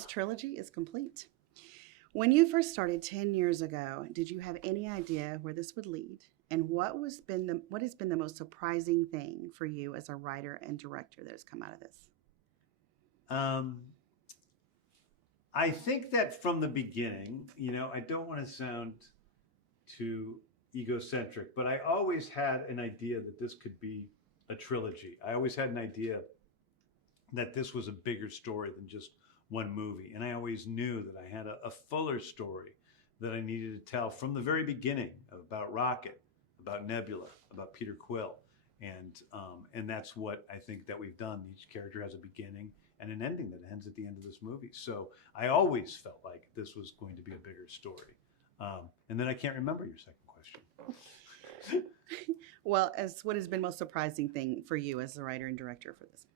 this trilogy is complete. When you first started 10 years ago, did you have any idea where this would lead? And what has been the most surprising thing for you as a writer and director that has come out of this? Um, I think that from the beginning, I don't want to sound too egocentric, but I always had an idea that this could be a trilogy. I always had an idea that this was a bigger story than just one movie. And I always knew that I had a fuller story that I needed to tell from the very beginning about Rocket, about Nebula, about Peter Quill. And that's what I think that we've done. Each character has a beginning and an ending that ends at the end of this movie. So I always felt like this was going to be a bigger story. And then I can't remember your second question. Well, as what has been most surprising thing for you as the writer and director for this?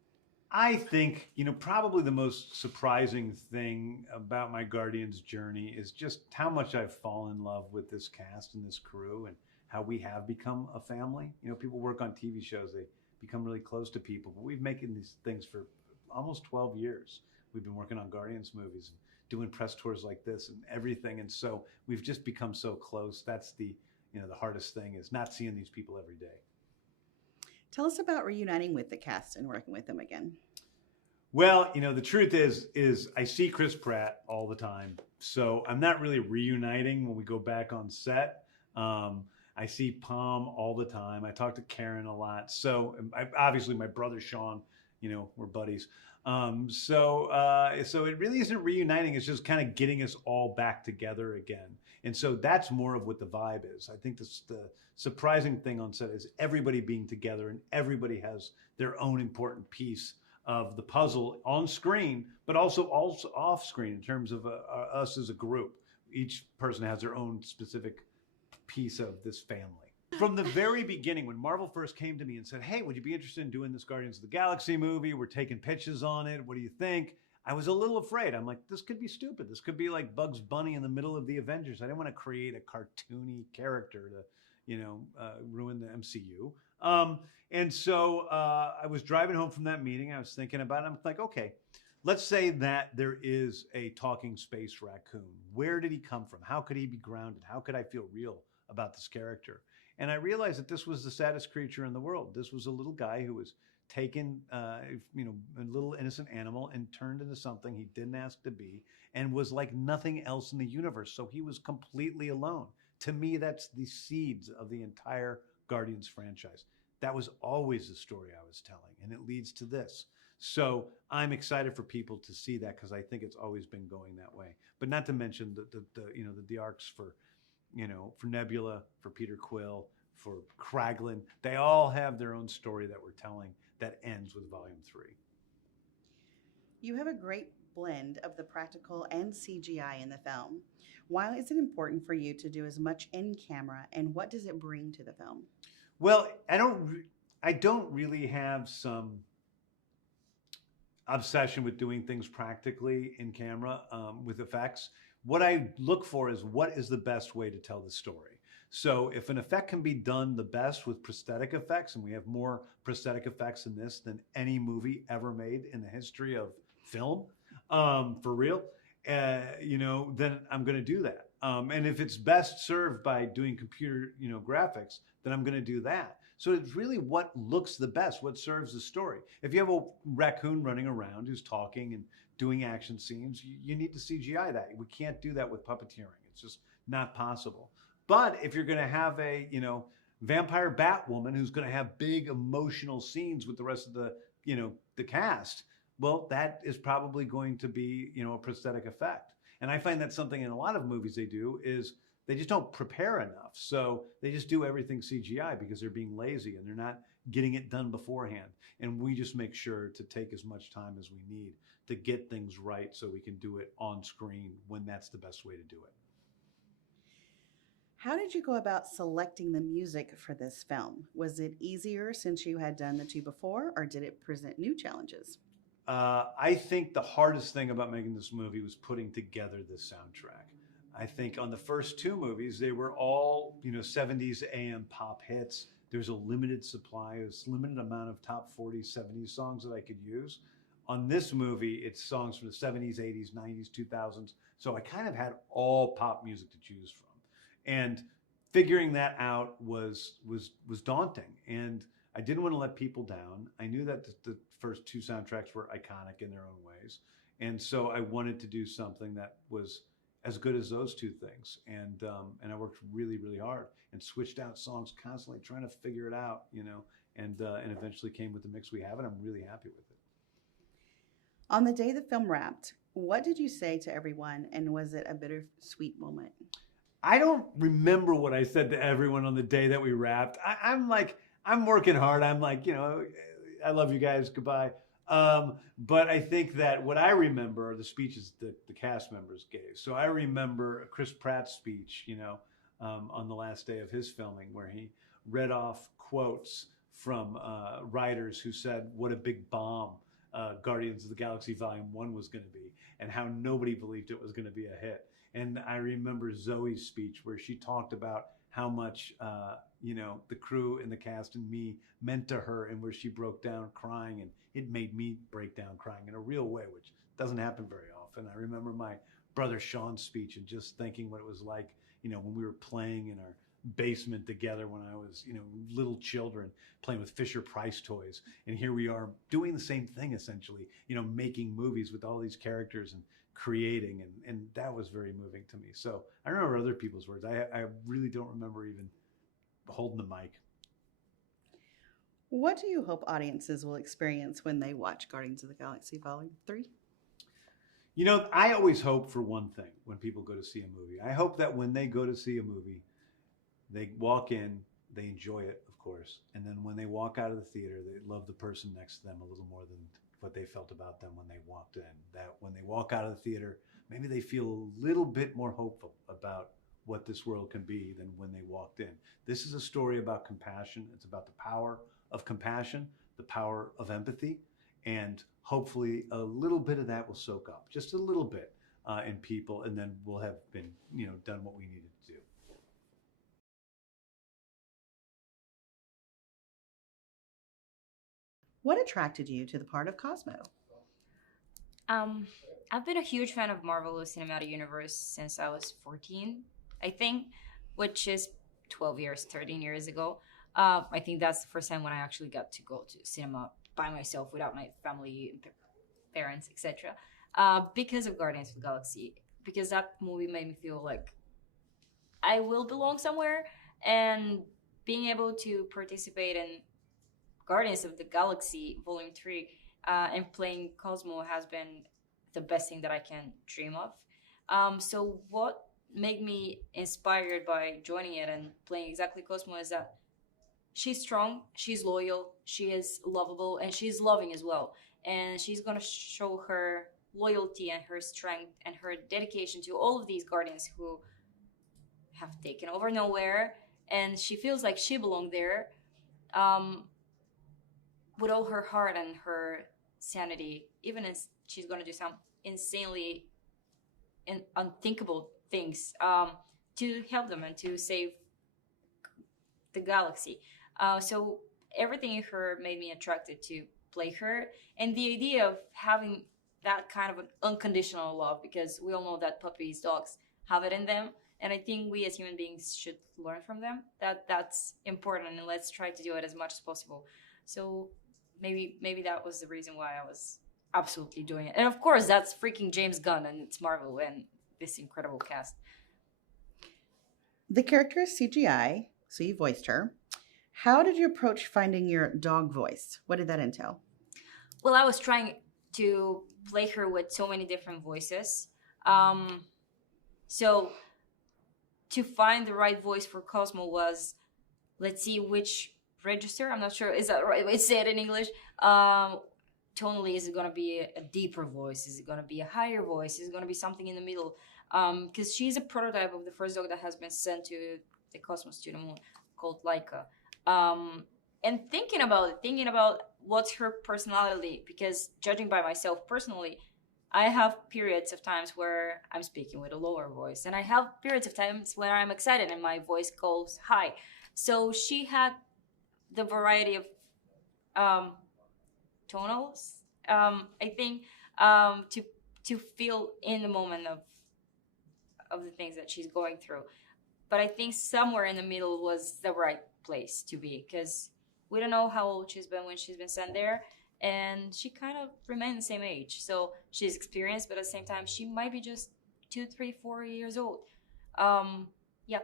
I think, probably the most surprising thing about my Guardians journey is just how much I've fallen in love with this cast and this crew and how we have become a family. People work on TV shows, they become really close to people, but we've making these things for almost 12 years. We've been working on Guardians movies and doing press tours like this and everything. And so we've just become so close. That's the hardest thing is not seeing these people every day. Tell us about reuniting with the cast and working with them again. Well, the truth is I see Chris Pratt all the time. So I'm not really reuniting when we go back on set. I see Palm all the time. I talk to Karen a lot. So obviously my brother Sean, we're buddies. So it really isn't reuniting. It's just kind of getting us all back together again. And so that's more of what the vibe is. I think the surprising thing on set is everybody being together and everybody has their own important piece of the puzzle on screen, but also off screen in terms of us as a group. Each person has their own specific piece of this family. From the very beginning, when Marvel first came to me and said, hey, would you be interested in doing this Guardians of the Galaxy movie? We're taking pitches on it. What do you think? I was a little afraid. I'm like, this could be stupid. This could be like Bugs Bunny in the middle of the Avengers. I didn't want to create a cartoony character to, ruin the MCU. And so I was driving home from that meeting. I was thinking about it. I'm like, okay, let's say that there is a talking space raccoon. Where did he come from? How could he be grounded? How could I feel real about this character? And I realized that this was the saddest creature in the world. This was a little guy who was taken, a little innocent animal and turned into something he didn't ask to be and was like nothing else in the universe. So he was completely alone. To me, that's the seeds of the entire Guardians franchise. That was always the story I was telling, and it leads to this. So I'm excited for people to see that because I think it's always been going that way. But not to mention the arcs for Nebula, for Peter Quill, for Kraglin. They all have their own story that we're telling that ends with Volume 3. You have a great blend of the practical and CGI in the film. Why is it important for you to do as much in camera, and what does it bring to the film? Well, I don't really have some obsession with doing things practically in camera with effects. What I look for is what is the best way to tell the story. So if an effect can be done the best with prosthetic effects, and we have more prosthetic effects in this than any movie ever made in the history of film, for real, then I'm going to do that. And if it's best served by doing computer, graphics, then I'm going to do that. So it's really what looks the best, what serves the story. If you have a raccoon running around who's talking and doing action scenes, you need to CGI that. We can't do that with puppeteering. It's just not possible. But if you're going to have a, vampire Batwoman who's going to have big emotional scenes with the rest of the, the cast, well, that is probably going to be, a prosthetic effect. And I find that something in a lot of movies they do is they just don't prepare enough. So they just do everything CGI because they're being lazy and they're not getting it done beforehand. And we just make sure to take as much time as we need to get things right so we can do it on screen when that's the best way to do it. How did you go about selecting the music for this film? Was it easier since you had done the two before, or did it present new challenges? I think the hardest thing about making this movie was putting together this soundtrack. I think on the first two movies, they were all, 70s AM pop hits. There's a limited supply, a limited amount of top 40, 70s songs that I could use. On this movie, it's songs from the 70s, 80s, 90s, 2000s. So I kind of had all pop music to choose from. And figuring that out was daunting. And I didn't want to let people down. I knew that the first two soundtracks were iconic in their own ways. And so I wanted to do something that was as good as those two things. And I worked really, really hard and switched out songs constantly, trying to figure it out, and eventually came with the mix we have, and I'm really happy with it. On the day the film wrapped, what did you say to everyone, and was it a bittersweet moment? I don't remember what I said to everyone on the day that we wrapped. I'm working hard. I'm like, I love you guys. Goodbye. But I think that what I remember are the speeches that the cast members gave. So I remember Chris Pratt's speech, on the last day of his filming, where he read off quotes from writers who said what a big bomb Guardians of the Galaxy Volume 1 was going to be, and how nobody believed it was going to be a hit. And I remember Zoe's speech where she talked about how much, the crew and the cast and me meant to her, and where she broke down crying, and it made me break down crying in a real way, which doesn't happen very often. I remember my brother Sean's speech and just thinking what it was like, when we were playing in our basement together when I was, little children playing with Fisher Price toys. And here we are doing the same thing, essentially, making movies with all these characters and creating. And that was very moving to me. So I remember other people's words. I really don't remember even holding the mic. What do you hope audiences will experience when they watch Guardians of the Galaxy Volume 3? I always hope for one thing when people go to see a movie. I hope that when they go to see a movie, they walk in, they enjoy it, of course, and then when they walk out of the theater, they love the person next to them a little more than what they felt about them when they walked in. That when they walk out of the theater, maybe they feel a little bit more hopeful about what this world can be than when they walked in. This is a story about compassion. It's about the power of compassion, the power of empathy, and hopefully a little bit of that will soak up, just a little bit in people, and then we'll have been, done what we needed to do. What attracted you to the part of Cosmo? I've been a huge fan of Marvel Cinematic Universe since I was 14, I think, which is 12 years, 13 years ago. I think that's the first time when I actually got to go to cinema by myself without my family, parents, etc. Because of Guardians of the Galaxy, because that movie made me feel like I will belong somewhere, and being able to participate in Guardians of the Galaxy Volume 3 and playing Cosmo has been the best thing that I can dream of. So what made me inspired by joining it and playing exactly Cosmo is that she's strong, she's loyal, she is lovable, and she's loving as well. And she's going to show her loyalty and her strength and her dedication to all of these Guardians who have taken over nowhere. And she feels like she belongs there with all her heart and her sanity, even as she's going to do some insanely and unthinkable things to help them and to save the galaxy. So everything in her made me attracted to play her, and the idea of having that kind of an unconditional love, because we all know that puppies, dogs have it in them, and I think we as human beings should learn from them that's important, and let's try to do it as much as possible. So maybe that was the reason why I was absolutely doing it. And of course, that's freaking James Gunn, and it's Marvel and this incredible cast. The character is CGI, so you voiced her. How did you approach finding your dog voice? What did that entail? Well, I was trying to play her with so many different voices. So to find the right voice for Cosmo was, let's see which register, I'm not sure, is that right way to say it in English? Tonally, is it going to be a deeper voice? Is it going to be a higher voice? Is it going to be something in the middle? Because she's a prototype of the first dog that has been sent to the Cosmos, to the moon, called Laika. And thinking about what's her personality, because judging by myself personally, I have periods of times where I'm speaking with a lower voice, and I have periods of times when I'm excited and my voice goes high. So she had the variety of tonals, I think to feel in the moment of the things that she's going through. But I think somewhere in the middle was the right place to be, because we don't know how old she's been when she's been sent there, and she kind of remained the same age. So she's experienced, but at the same time, she might be just 2, 3, 4 years old. Yeah.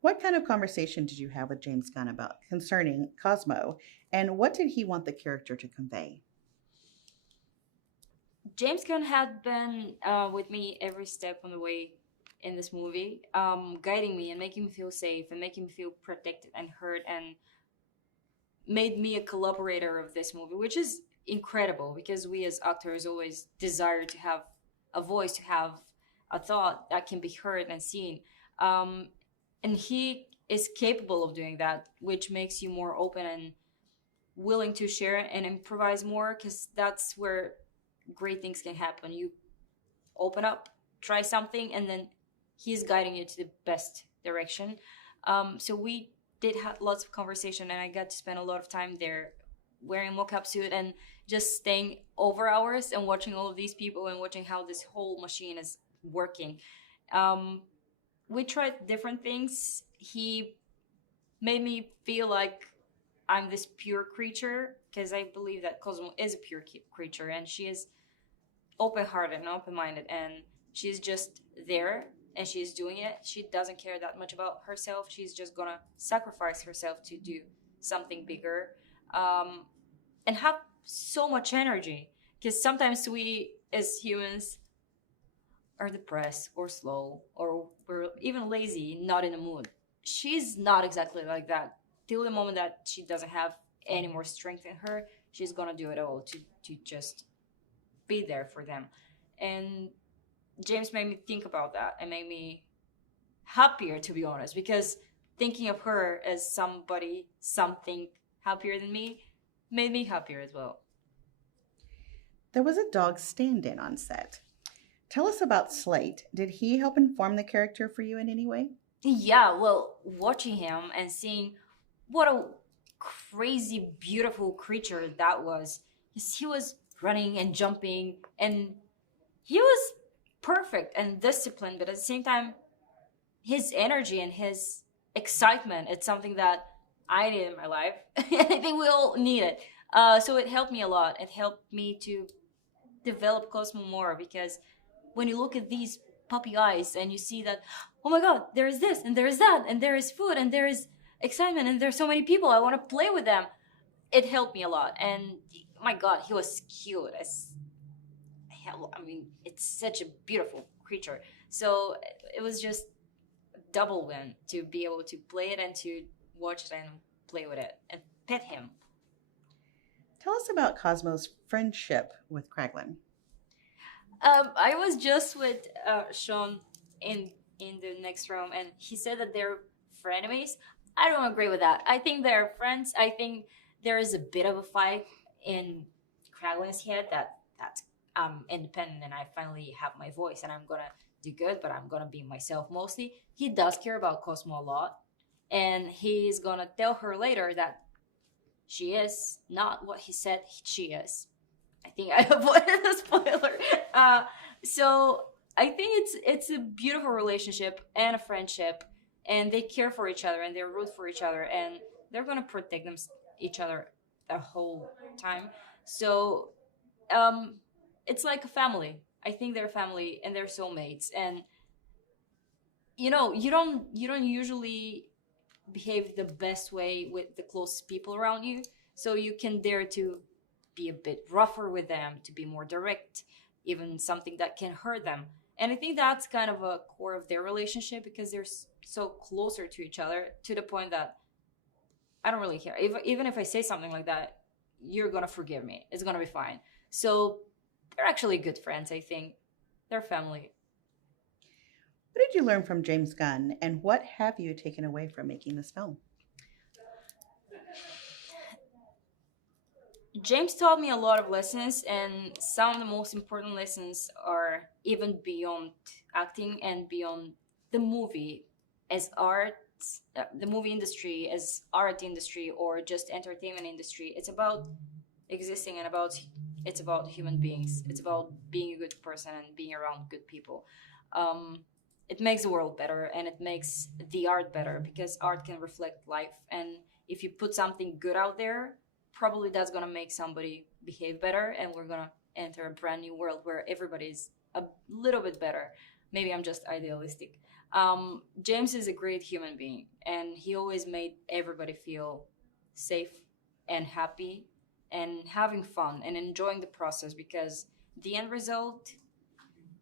What kind of conversation did you have with James Gunn about concerning Cosmo, and what did he want the character to convey? James Gunn had been with me every step on the way in this movie, guiding me and making me feel safe and making me feel protected and heard, and made me a collaborator of this movie, which is incredible because we as actors always desire to have a voice, to have a thought that can be heard and seen. And he is capable of doing that, which makes you more open and willing to share and improvise more, because that's where great things can happen. You open up, try something, and then he's guiding you to the best direction. So we did have lots of conversation, and I got to spend a lot of time there wearing a mocap suit and just staying over hours and watching all of these people and watching how this whole machine is working. We tried different things. He made me feel like I'm this pure creature, because I believe that Cosmo is a pure creature, and she is open-hearted and open-minded, and she's just there and she's doing it. She doesn't care that much about herself. She's just gonna sacrifice herself to do something bigger, and have so much energy, because sometimes we as humans are depressed or slow, or we're even lazy, not in the mood. She's not exactly like that. Till the moment that she doesn't have any more strength in her, she's gonna do it all to just be there for them. And James made me think about that and made me happier, to be honest, because thinking of her as somebody, something happier than me, made me happier as well. There was a dog stand-in on set. Tell us about Slate. Did he help inform the character for you in any way? Yeah, well, watching him and seeing what a crazy, beautiful creature that was. He was running and jumping, and he was perfect and disciplined, but at the same time, his energy and his excitement, it's something that I need in my life. I think we all need it. So it helped me a lot. It helped me to develop Cosmo more, because when you look at these puppy eyes and you see that, oh my god, there is this and there is that and there is food and there is excitement and there's so many people, I want to play with them. It helped me a lot. And my god, he was cute as hell. I mean, it's such a beautiful creature. So it was just a double win to be able to play it and to watch it and play with it and pet him. Tell us about Cosmo's friendship with Kraglin. I was just with Sean in the next room, and he said that they're frenemies. I don't agree with that. I think they're friends. I think there is a bit of a fight in Kraglin's head that I'm independent and I finally have my voice and I'm gonna do good, but I'm gonna be myself mostly. He does care about Cosmo a lot, and he's gonna tell her later that she is not what he said she is. I think I avoided the spoiler. So I think it's a beautiful relationship and a friendship, and they care for each other and they root for each other, and they're gonna protect each other the whole time. So it's like a family. I think they're family and they're soulmates, and you don't usually behave the best way with the closest people around you, so you can dare to be a bit rougher with them, to be more direct, even something that can hurt them. And I think that's kind of a core of their relationship, because they're so closer to each other, to the point that I don't really care. Even if I say something like that, you're gonna forgive me. It's gonna be fine. So they're actually good friends, I think. They're family. What did you learn from James Gunn, and what have you taken away from making this film? James taught me a lot of lessons, and some of the most important lessons are even beyond acting and beyond the movie as art, the movie industry as art industry, or just entertainment industry. It's about existing, and it's about human beings. It's about being a good person and being around good people. It makes the world better, and it makes the art better, because art can reflect life. And if you put something good out there, probably that's gonna make somebody behave better, and we're gonna enter a brand new world where everybody's a little bit better. Maybe I'm just idealistic. James is a great human being, and he always made everybody feel safe and happy and having fun and enjoying the process, because the end result,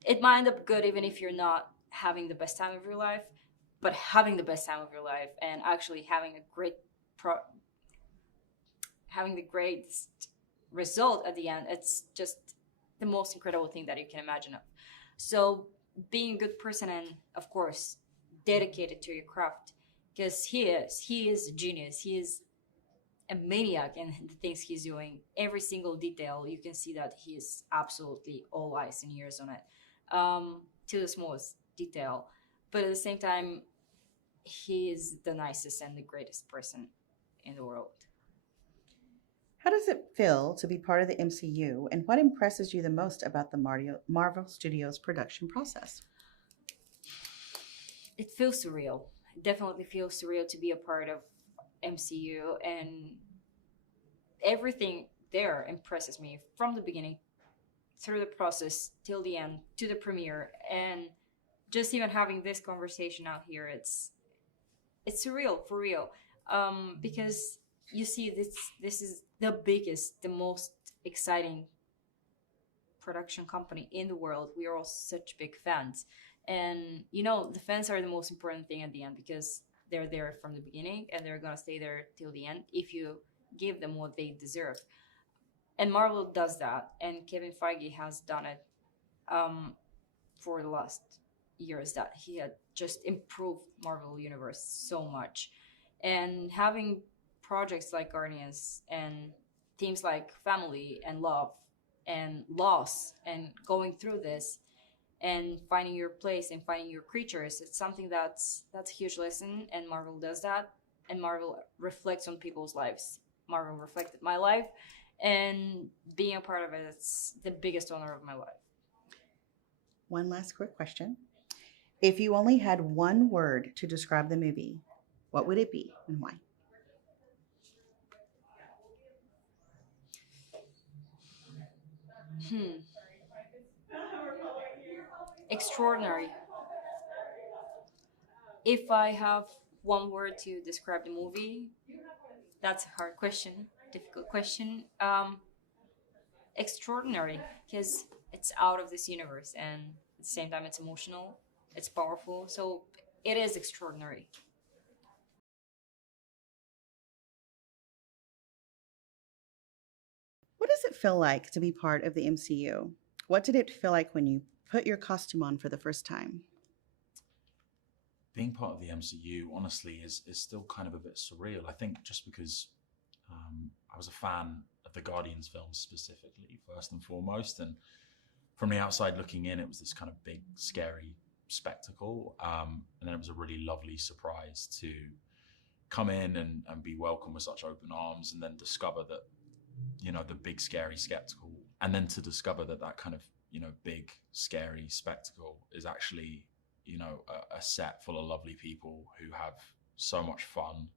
it might end up good even if you're not having the best time of your life, but having the best time of your life and actually having a great having the greatest result at the end, it's just the most incredible thing that you can imagine of. So being a good person, and of course dedicated to your craft, because he is a genius. He is a maniac in the things he's doing. Every single detail, you can see that he is absolutely all eyes and ears on it, to the smallest detail. But at the same time, he is the nicest and the greatest person in the world. How does it feel to be part of the MCU, and what impresses you the most about the Marvel Studios production process? It feels surreal. It definitely feels surreal to be a part of MCU, and everything there impresses me from the beginning through the process till the end to the premiere. And just even having this conversation out here, it's surreal, for real, because you see this is the biggest, the most exciting production company in the world. We are all such big fans, and the fans are the most important thing at the end, because they're there from the beginning and they're gonna stay there till the end if you give them what they deserve. And Marvel does that, and Kevin Feige has done it for the last years, that he had just improved Marvel Universe so much. And having projects like Guardians and themes like family and love and loss, and going through this and finding your place and finding your creatures, it's something that's a huge lesson, and Marvel does that, and Marvel reflects on people's lives. Marvel reflected my life, and being a part of it, it's the biggest honor of my life. One last quick question. If you only had one word to describe the movie, what would it be and why? Extraordinary. If I have one word to describe the movie, that's a hard question, difficult question. Extraordinary, because it's out of this universe, and at the same time, it's emotional, it's powerful, so it is extraordinary. What does it feel like to be part of the MCU? What did it feel like when you put your costume on for the first time? Being part of the MCU, honestly, is still kind of a bit surreal. I think just because I was a fan of the Guardians films specifically, first and foremost, and from the outside looking in, it was this kind of big, scary spectacle. And then it was a really lovely surprise to come in and be welcomed with such open arms, and then discover that, the big, scary spectacle, and then to discover that kind of, big, scary spectacle is actually, a set full of lovely people who have so much fun,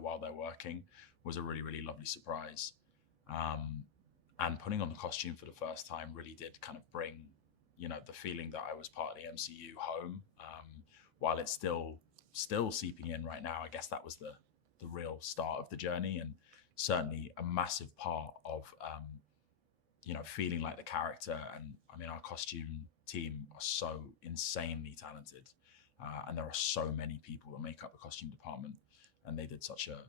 while they're working, was a really, really lovely surprise. And putting on the costume for the first time really did kind of bring, the feeling that I was part of the MCU home. While it's still seeping in right now, I guess that was the real start of the journey, and certainly a massive part of, feeling like the character. And I mean, our costume team are so insanely talented, and there are so many people that make up the costume department, and they did such a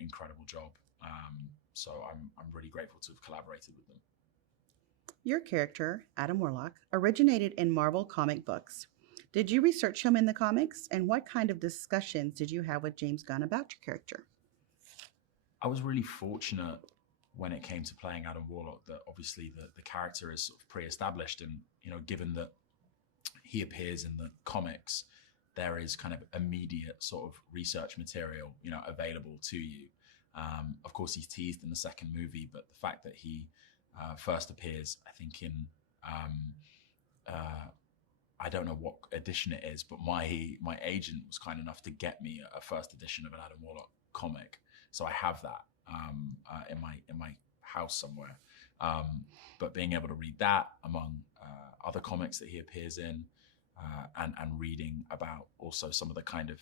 incredible job. So I'm really grateful to have collaborated with them. Your character, Adam Warlock, originated in Marvel comic books. Did you research him in the comics, and what kind of discussions did you have with James Gunn about your character? I was really fortunate when it came to playing Adam Warlock that obviously the character is sort of pre-established, and given that he appears in the comics, there is kind of immediate sort of research material available to you. Of course, he's teased in the second movie, but the fact that he first appears, I think, in I don't know what edition it is, but my agent was kind enough to get me a first edition of an Adam Warlock comic, so I have that in my house somewhere. But being able to read that among other comics that he appears in, and reading about also some of the kind of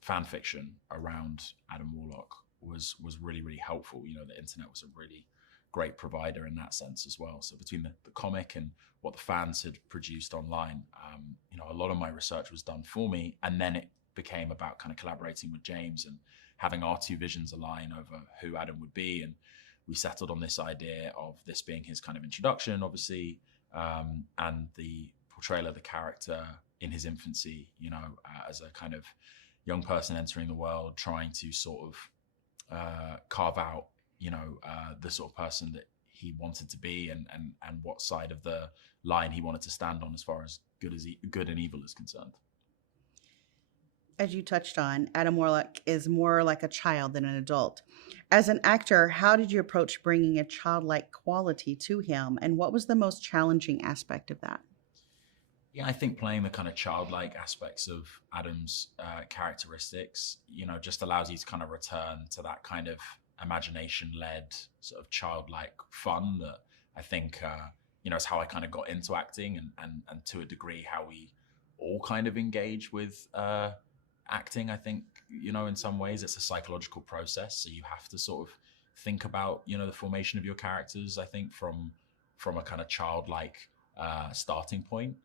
fan fiction around Adam Warlock was really, really helpful. You know, the internet was a really great provider in that sense as well. So between the comic and what the fans had produced online, you know, a lot of my research was done for me, and then it became about kind of collaborating with James and having our two visions align over who Adam would be. And we settled on this idea of this being his kind of introduction, obviously, and the portrayal of the character in his infancy, you know, as a kind of young person entering the world, trying to sort of carve out, you know, the sort of person that he wanted to be, and what side of the line he wanted to stand on as far as good and evil is concerned. As you touched on, Adam Warlock is more like a child than an adult. As an actor, how did you approach bringing a childlike quality to him, and what was the most challenging aspect of that? Yeah, I think playing the kind of childlike aspects of Adam's characteristics, you know, just allows you to kind of return to that kind of imagination-led sort of childlike fun that I think, you know, is how I kind of got into acting, and to a degree how we all kind of engage with acting. I think, you know, in some ways it's a psychological process, so you have to sort of think about, you know, the formation of your characters, I think, from a kind of childlike starting point.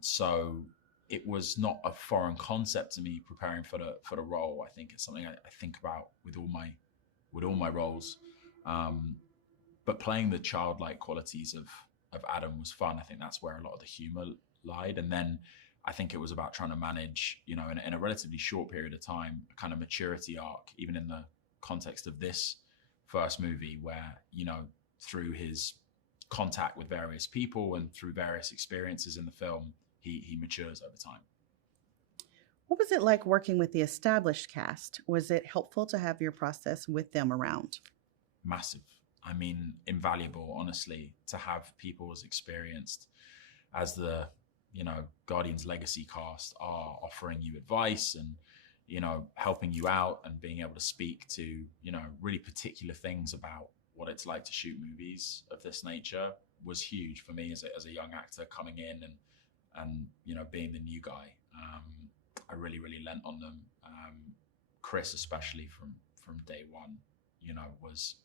So it was not a foreign concept to me preparing for the role. I think it's something I think about with all my roles. But playing the childlike qualities of Adam was fun. I think that's where a lot of the humor lied. And then I think it was about trying to manage, you know, in a relatively short period of time, a kind of maturity arc, even in the context of this first movie, where, you know, through his contact with various people and through various experiences in the film, he matures over time. What was it like working with the established cast? Was it helpful to have your process with them around? Massive. I mean, invaluable, honestly, to have people as experienced as the, you know, Guardians Legacy cast are, offering you advice and, you know, helping you out and being able to speak to, you know, really particular things about what it's like to shoot movies of this nature was huge for me as a young actor coming in and you know, being the new guy. I really, really lent on them. Chris, especially from day one, you know, was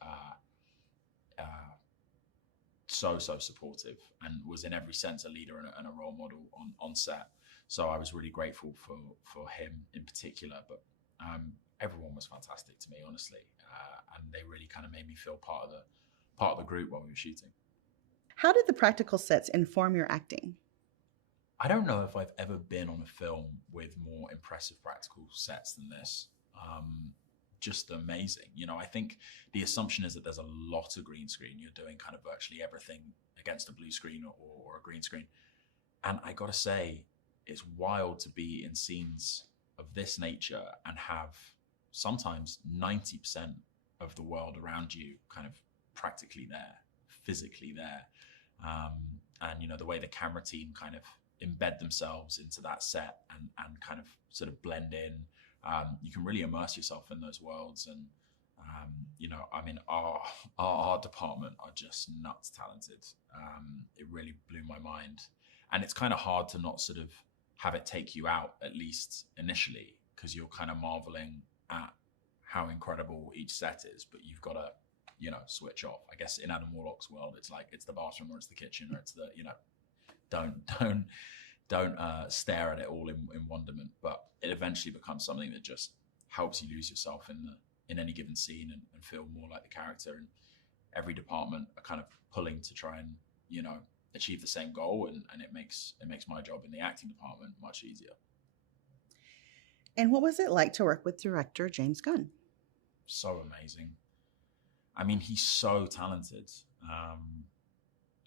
so supportive and was in every sense a leader and a role model on set. So I was really grateful for him in particular, but everyone was fantastic to me, honestly, and they really kind of made me feel part of the group while we were shooting. How did the practical sets inform your acting? I don't know if I've ever been on a film with more impressive practical sets than this. Just amazing. You know, I think the assumption is that there's a lot of green screen. You're doing kind of virtually everything against a blue screen or a green screen. And I gotta say, it's wild to be in scenes of this nature and have sometimes 90% of the world around you kind of practically there, physically there. And, you know, the way the camera team kind of embed themselves into that set and kind of sort of blend in. You can really immerse yourself in those worlds. And, you know, I mean, our art department are just nuts talented. It really blew my mind. And it's kind of hard to not sort of have it take you out, at least initially, because you're kind of marveling at how incredible each set is, but you've got to, you know, switch off. I guess in Adam Warlock's world, it's like, it's the bathroom or it's the kitchen or it's the, you know, don't stare at it all in wonderment, but it eventually becomes something that just helps you lose yourself in any given scene and feel more like the character. And every department are kind of pulling to try and, you know, achieve the same goal, and it makes my job in the acting department much easier. And what was it like to work with director James Gunn? So amazing. I mean, he's so talented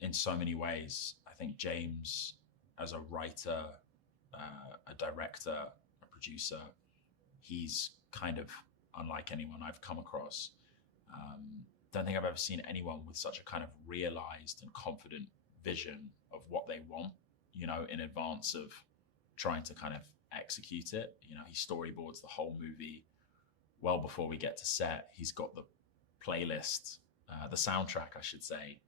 in so many ways. I think James, as a writer, a director, a producer, he's kind of unlike anyone I've come across. Don't think I've ever seen anyone with such a kind of realized and confident vision of what they want, you know, in advance of trying to kind of execute it. You know, he storyboards the whole movie well before we get to set. He's got the playlist, the soundtrack, I should say,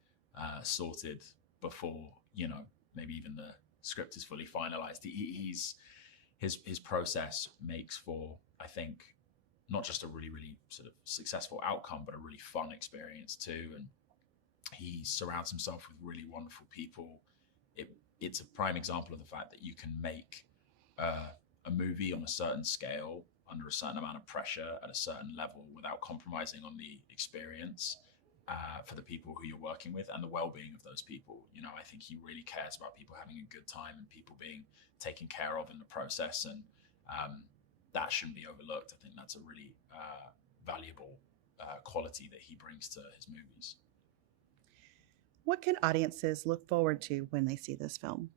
sorted before, you know, maybe even the script is fully finalized. His process makes for, I think, not just a really, really sort of successful outcome, but a really fun experience too. And he surrounds himself with really wonderful people. It's a prime example of the fact that you can make a movie on a certain scale under a certain amount of pressure at a certain level without compromising on the experience for the people who you're working with and the well-being of those people. You know, I think he really cares about people having a good time and people being taken care of in the process. And that shouldn't be overlooked. I think that's a really valuable quality that he brings to his movies. What can audiences look forward to when they see this film?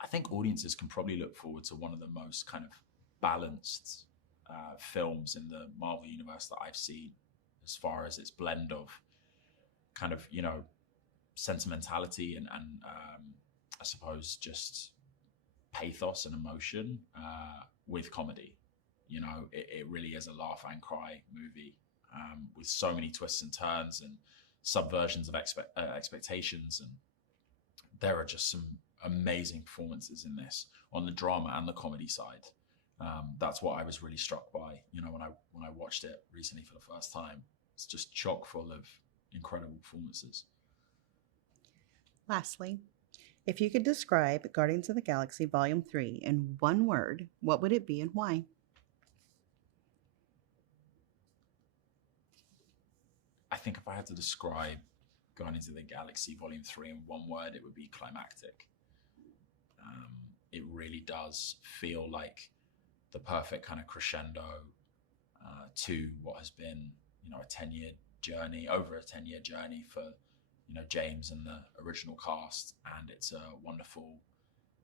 I think audiences can probably look forward to one of the most kind of balanced films in the Marvel universe that I've seen, as far as its blend of kind of, you know, sentimentality and I suppose just pathos and emotion with comedy. You know, it really is a laugh and cry movie with so many twists and turns and subversions of expectations. And there are just some amazing performances in this on the drama and the comedy side. That's what I was really struck by, you know, when I watched it recently for the first time. It's just chock full of incredible performances. Lastly, if you could describe Guardians of the Galaxy Volume 3 in one word, what would it be and why? I think if I had to describe Guardians of the Galaxy Volume 3 in one word, it would be climactic. It really does feel like the perfect kind of crescendo to what has been, you know, over a 10-year journey for, you know, James and the original cast. And it's a wonderful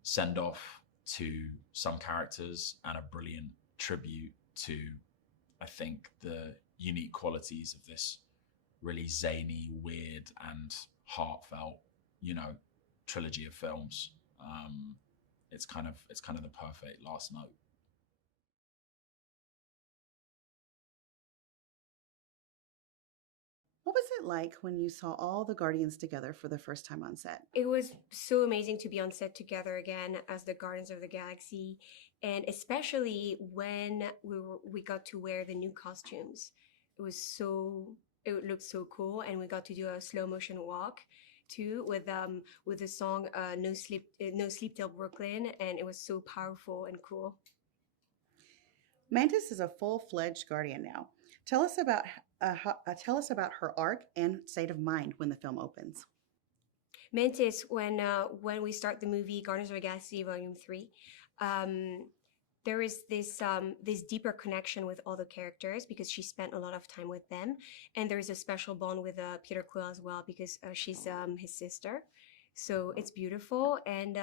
send-off to some characters and a brilliant tribute to, I think, the unique qualities of this really zany, weird, and heartfelt, you know, trilogy of films. It's kind of the perfect last note. What was it like when you saw all the Guardians together for the first time on set? It was so amazing to be on set together again as the Guardians of the Galaxy, and especially when we got to wear the new costumes. It looked so cool, and we got to do a slow motion walk too with the song No Sleep Till Brooklyn, and it was so powerful and cool. Mantis is a full-fledged Guardian now. Tell us about her arc and state of mind when the film opens. Mantis, when we start the movie Guardians of the Galaxy Volume 3, there is this deeper connection with all the characters because she spent a lot of time with them, and there is a special bond with Peter Quill as well because she's his sister. So it's beautiful, and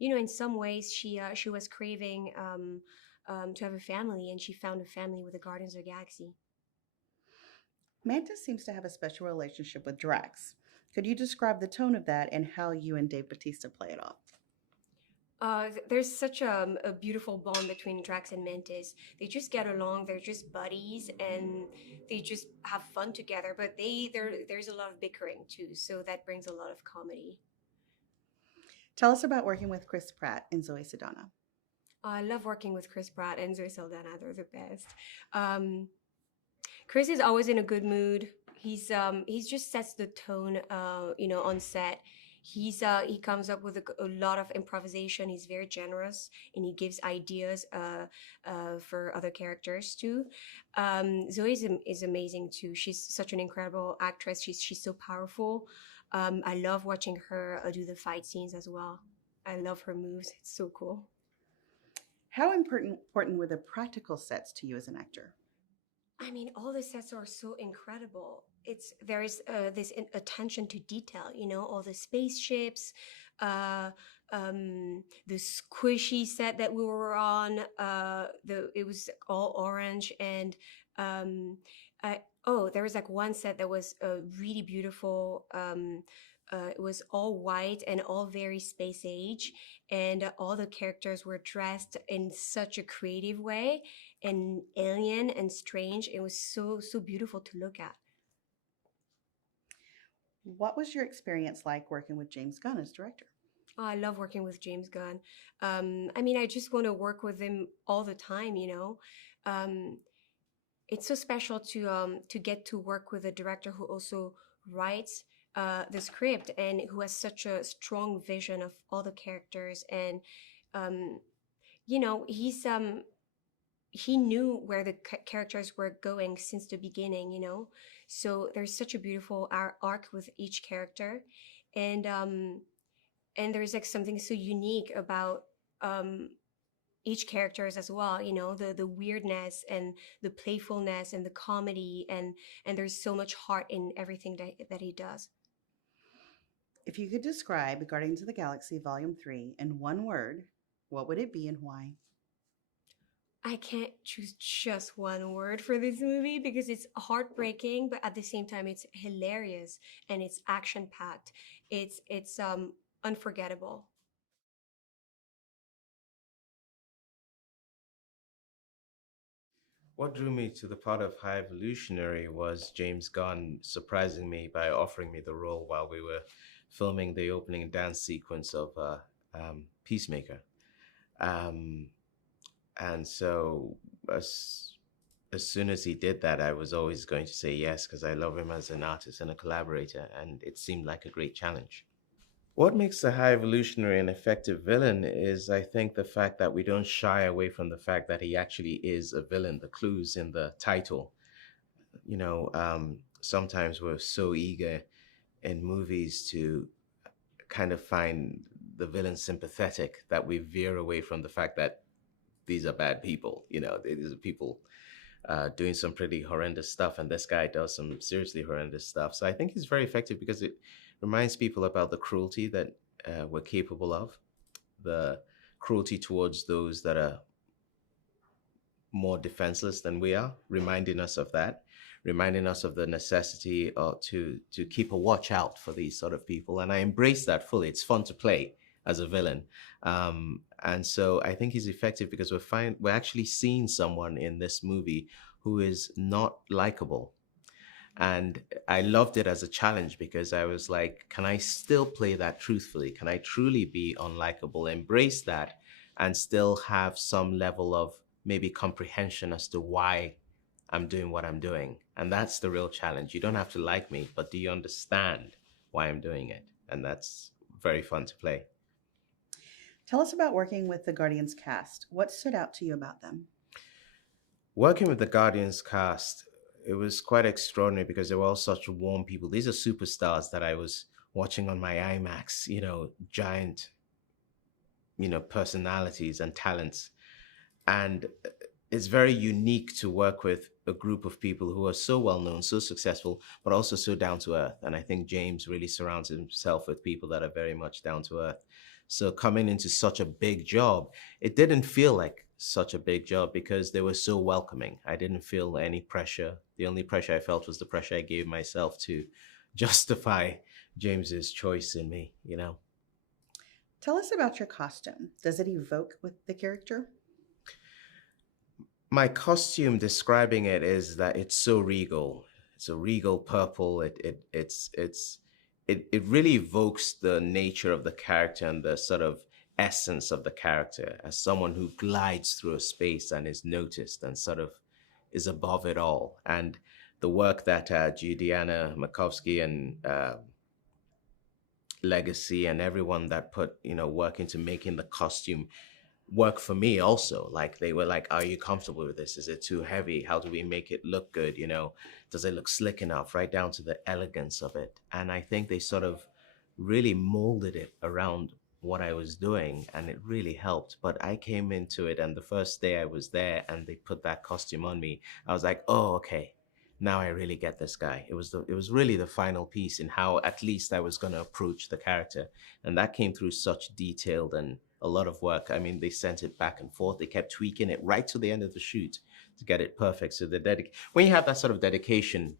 you know, in some ways she was craving to have a family, and she found a family with the Guardians of the Galaxy. Mantis seems to have a special relationship with Drax. Could you describe the tone of that and how you and Dave Bautista play it off? There's such a beautiful bond between Drax and Mantis. They just get along. They're just buddies, and they just have fun together. But there's a lot of bickering too, so that brings a lot of comedy. Tell us about working with Chris Pratt and Zoe Saldana. I love working with Chris Pratt and Zoe Saldana. They're the best. Chris is always in a good mood. He's just sets the tone, you know, on set. He comes up with a lot of improvisation. He's very generous, and he gives ideas for other characters too. Zoe is amazing too. She's such an incredible actress. She's so powerful. I love watching her do the fight scenes as well. I love her moves. It's so cool. How important were the practical sets to you as an actor? I mean, all the sets are so incredible. There is this attention to detail, you know, all the spaceships, uh, the squishy set that we were on. It was all orange, and um, there was like one set that was really beautiful. It was all white and all very space age, and all the characters were dressed in such a creative way and alien and strange. It was so beautiful to look at. What was your experience like working with James Gunn as director? Oh, I love working with James Gunn. I mean, I just want to work with him all the time, you know. It's so special to get to work with a director who also writes the script and who has such a strong vision of all the characters. And you know, he knew where the characters were going since the beginning, you know. So there's such a beautiful arc with each character, and there's like something so unique about each characters as well, you know, the weirdness and the playfulness and the comedy, and there's so much heart in everything that he does. If you could describe Guardians of the Galaxy Volume 3 in one word, what would it be and why? I can't choose just one word for this movie because it's heartbreaking, but at the same time it's hilarious and it's action packed. It's unforgettable. What drew me to the part of High Evolutionary was James Gunn surprising me by offering me the role while we were filming the opening dance sequence of Peacemaker. And so as soon as he did that, I was always going to say yes, because I love him as an artist and a collaborator, and it seemed like a great challenge. What makes the High Evolutionary an effective villain is, I think, the fact that we don't shy away from the fact that he actually is a villain. The clues in the title. You know, sometimes we're so eager in movies to kind of find the villain sympathetic that we veer away from the fact that these are bad people. You know, these are people doing some pretty horrendous stuff, and this guy does some seriously horrendous stuff. So I think he's very effective because it reminds people about the cruelty that we're capable of, the cruelty towards those that are more defenseless than we are, reminding us of that, reminding us of the necessity to keep a watch out for these sort of people. And I embrace that fully. It's fun to play as a villain. And so I think he's effective because we're actually seeing someone in this movie who is not likable. And I loved it as a challenge because I was like, can I still play that truthfully? Can I truly be unlikable, embrace that, and still have some level of maybe comprehension as to why I'm doing what I'm doing? And that's the real challenge. You don't have to like me, but do you understand why I'm doing it? And that's very fun to play. Tell us about working with the Guardians cast. What stood out to you about them? Working with the Guardians cast, it was quite extraordinary because they were all such warm people. These are superstars that I was watching on my IMAX, you know, giant, you know, personalities and talents. And it's very unique to work with a group of people who are so well known, so successful, but also so down to earth. And I think James really surrounds himself with people that are very much down to earth. So coming into such a big job, it didn't feel like such a big job because they were so welcoming. I didn't feel any pressure. The only pressure I felt was the pressure I gave myself to justify James's choice in me, you know. Tell us about your costume. Does it evoke with the character? My costume, describing it, is that it's so regal. It's a regal purple. It really evokes the nature of the character and the sort of essence of the character as someone who glides through a space and is noticed and sort of is above it all. And the work that Judiana Makovsky and Legacy and everyone that put, you know, work into making the costume work for me also. Like, they were like, are you comfortable with this? Is it too heavy? How do we make it look good? You know, does it look slick enough? Right down to the elegance of it. And I think they sort of really molded it around what I was doing, and it really helped. But I came into it, and the first day I was there and they put that costume on me, I was like, oh, okay, now I really get this guy. It was really the final piece in how at least I was going to approach the character. And that came through such detailed and a lot of work. I mean, they sent it back and forth. They kept tweaking it right to the end of the shoot to get it perfect. So when you have that sort of dedication,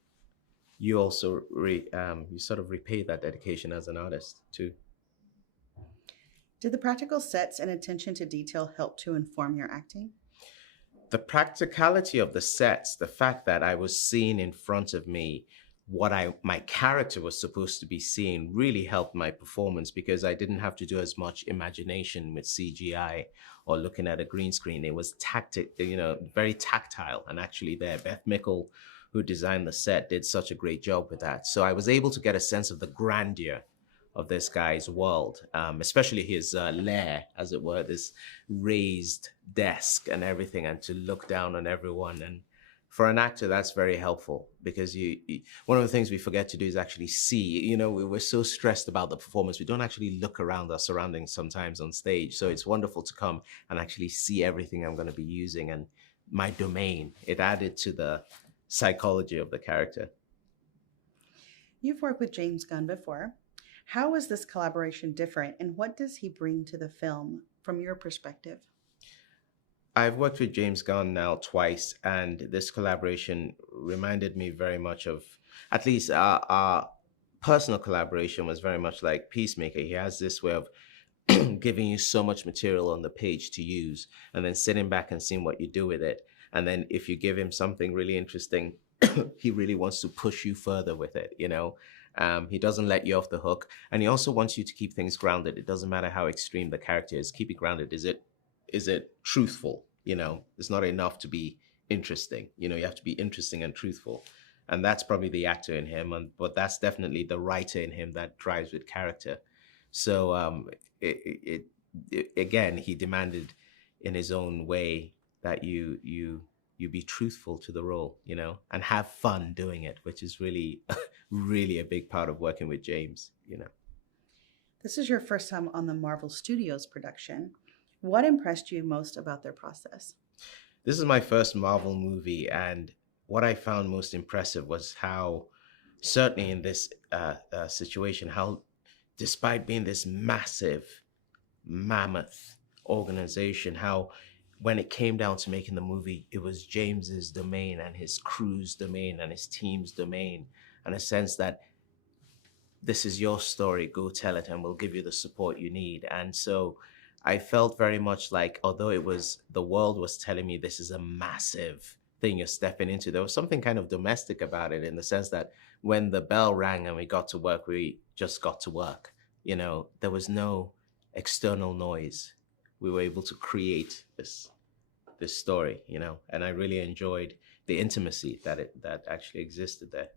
you also you sort of repay that dedication as an artist too. Did the practical sets and attention to detail help to inform your acting? The practicality of the sets, the fact that I was seeing in front of me what my character was supposed to be seeing, really helped my performance, because I didn't have to do as much imagination with CGI or looking at a green screen. It was very tactile. And actually there, Beth Mickle, who designed the set, did such a great job with that. So I was able to get a sense of the grandeur of this guy's world, especially his lair, as it were, this raised desk and everything, and to look down on everyone. And for an actor, that's very helpful, because one of the things we forget to do is actually see. We're so stressed about the performance, we don't actually look around our surroundings sometimes on stage. So it's wonderful to come and actually see everything I'm going to be using and my domain. It added to the psychology of the character. You've worked with James Gunn before. How is this collaboration different, and what does he bring to the film from your perspective? I've worked with James Gunn now twice, and this collaboration reminded me very much of, at least our personal collaboration was very much like Peacemaker. He has this way of giving you so much material on the page to use, and then sitting back and seeing what you do with it. And then if you give him something really interesting, he really wants to push you further with it, He doesn't let you off the hook. And he also wants you to keep things grounded. It doesn't matter how extreme the character is. Keep it grounded. Is it truthful? It's not enough to be interesting. You have to be interesting and truthful. And that's probably the actor in him. But that's definitely the writer in him that drives with character. So again, he demanded in his own way that you be truthful to the role, and have fun doing it, which is really, really a big part of working with James, This is your first time on the Marvel Studios production. What impressed you most about their process? This is my first Marvel movie, and what I found most impressive was how, certainly in this situation, how despite being this massive, mammoth organization, how when it came down to making the movie, it was James's domain and his crew's domain and his team's domain, and a sense that this is your story, go tell it, and we'll give you the support you need. And so I felt very much like, although the world was telling me this is a massive thing you're stepping into, there was something kind of domestic about it, in the sense that when the bell rang and we got to work, we just got to work. There was no external noise. We were able to create this story, and I really enjoyed the intimacy that actually existed there.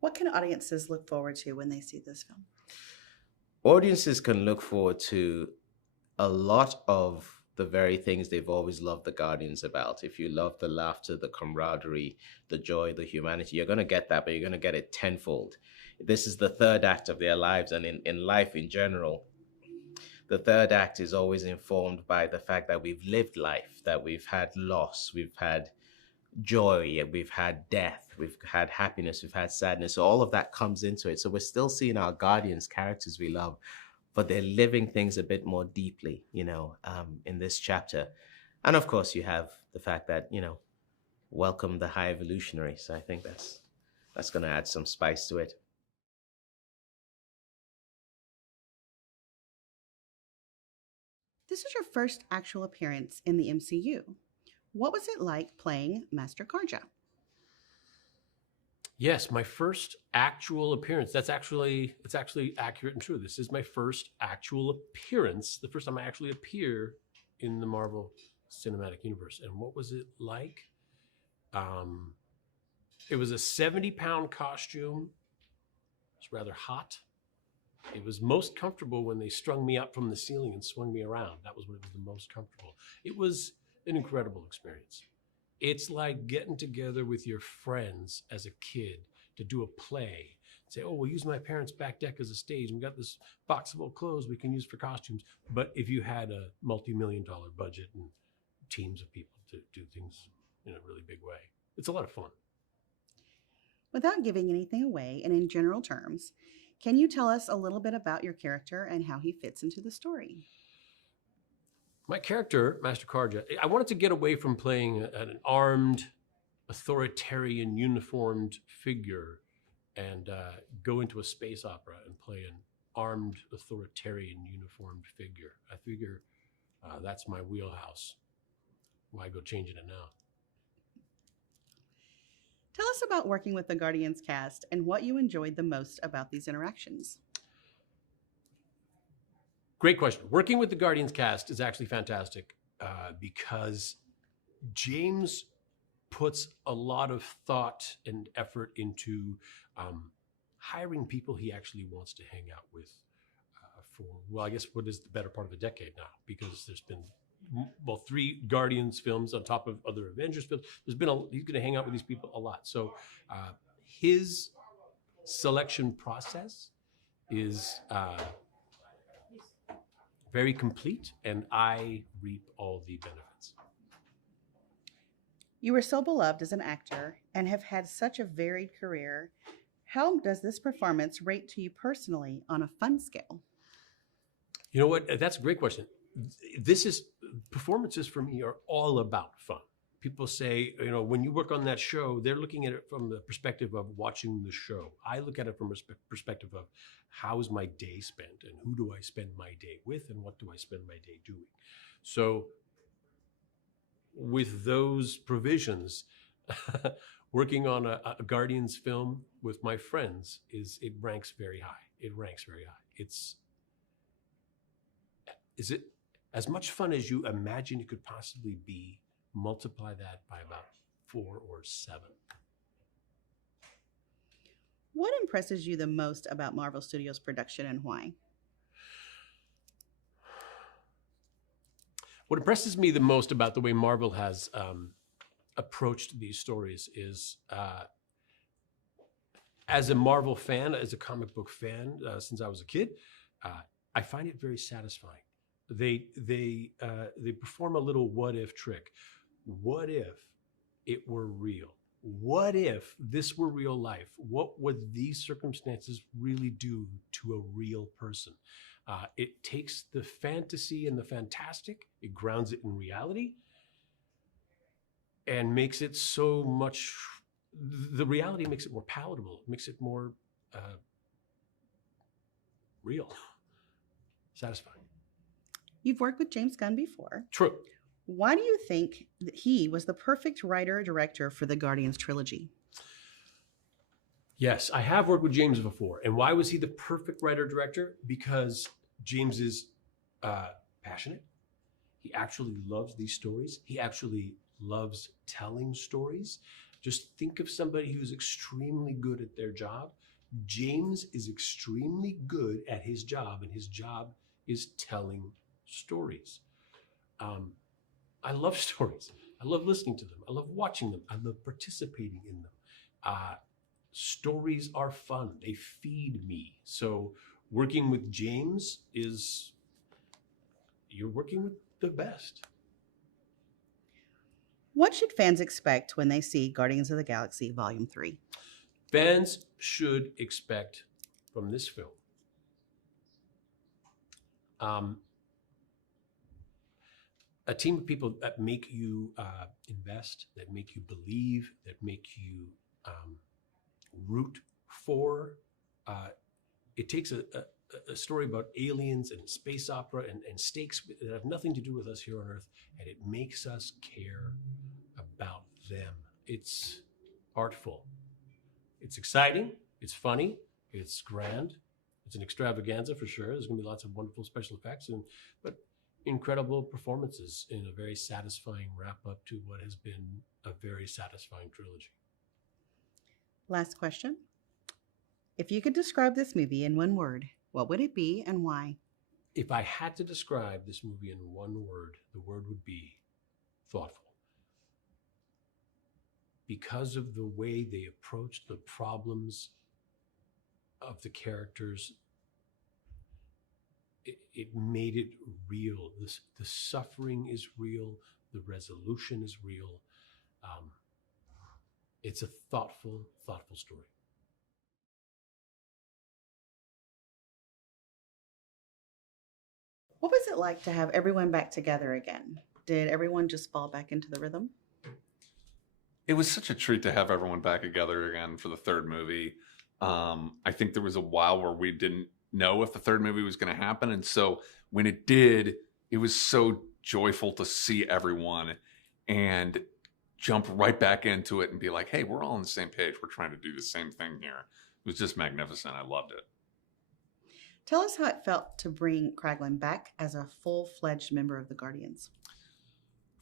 What can audiences look forward to when they see this film? Audiences can look forward to a lot of the very things they've always loved the Guardians about. If you love the laughter, the camaraderie, the joy, the humanity, you're going to get that, but you're going to get it tenfold. This is the third act of their lives, and in life in general, the third act is always informed by the fact that we've lived life, that we've had loss, we've had joy, we've had death, we've had happiness, we've had sadness. So all of that comes into it. So we're still seeing our Guardians, characters we love, but they're living things a bit more deeply, in this chapter. And of course, you have the fact that, welcome the High Evolutionary. So I think that's going to add some spice to it. This is your first actual appearance in the MCU. What was it like playing Master Karja? Yes, my first actual appearance. It's actually accurate and true. This is my first actual appearance, the first time I actually appear in the Marvel Cinematic Universe. And what was it like? It was a 70-pound costume. It's rather hot. It was most comfortable when they strung me up from the ceiling and swung me around. That was when it was the most comfortable. It was an incredible experience. It's like getting together with your friends as a kid to do a play. say, oh, we'll use my parents' back deck as a stage. We got this box of old clothes we can use for costumes. But if you had a multi-million-dollar budget and teams of people to do things in a really big way, it's a lot of fun. Without giving anything away and in general terms, can you tell us a little bit about your character and how he fits into the story? My character, Master Karja, I wanted to get away from playing an armed, authoritarian, uniformed figure and go into a space opera and play an armed, authoritarian, uniformed figure. I figure that's my wheelhouse. Why go changing it now? Tell us about working with the Guardians cast and what you enjoyed the most about these interactions. Great question. Working with the Guardians cast is actually fantastic because James puts a lot of thought and effort into hiring people he actually wants to hang out with for, well, I guess what is the better part of a decade now, because there's been, well, 3 Guardians films on top of other Avengers films. He's going to hang out with these people a lot. So his selection process is very complete, and I reap all the benefits. You were so beloved as an actor and have had such a varied career. How does this performance rate to you personally on a fun scale? You know what? That's a great question. Performances for me are all about fun. People say, you know, when you work on that show, they're looking at it from the perspective of watching the show. I look at it from a perspective of how is my day spent and who do I spend my day with and what do I spend my day doing? So with those provisions, working on a Guardians film with my friends it ranks very high. It ranks very high. Is it as much fun as you imagine it could possibly be? Multiply that by about 4 or 7. What impresses you the most about Marvel Studios' production and why? What impresses me the most about the way Marvel has approached these stories is, as a Marvel fan, as a comic book fan, since I was a kid, I find it very satisfying. They perform a little what if trick. What if it were real? What if this were real life? What would these circumstances really do to a real person? It takes the fantasy and the fantastic, it grounds it in reality, and makes it so much, the reality makes it more palatable, makes it more real, satisfying. You've worked with James Gunn before. True. Why do you think that he was the perfect writer-director for the Guardians trilogy? Yes, I have worked with James before. And why was he the perfect writer-director? Because James is passionate. He actually loves these stories. He actually loves telling stories. Just think of somebody who's extremely good at their job. James is extremely good at his job, and his job is telling stories. I love stories. I love listening to them. I love watching them. I love participating in them. Stories are fun. They feed me. So working with James you're working with the best. What should fans expect when they see Guardians of the Galaxy Volume 3? Fans should expect from this film a team of people that make you invest, that make you believe, that make you root for. It takes a story about aliens and space opera and stakes that have nothing to do with us here on Earth, and it makes us care about them. It's artful. It's exciting. It's funny. It's grand. It's an extravaganza for sure. There's going to be lots of wonderful special effects, but incredible performances in a very satisfying wrap up to what has been a very satisfying trilogy. Last question. If you could describe this movie in one word, what would it be and why? If I had to describe this movie in one word, the word would be thoughtful. Because of the way they approached the problems of the characters, it made it real. The suffering is real. The resolution is real. It's a thoughtful story. What was it like to have everyone back together again? Did everyone just fall back into the rhythm? It was such a treat to have everyone back together again for the third movie. I think there was a while where we didn't know if the third movie was going to happen. And so when it did, it was so joyful to see everyone and jump right back into it and be like, hey, we're all on the same page. We're trying to do the same thing here. It was just magnificent. I loved it. Tell us how it felt to bring Kraglin back as a full-fledged member of the Guardians.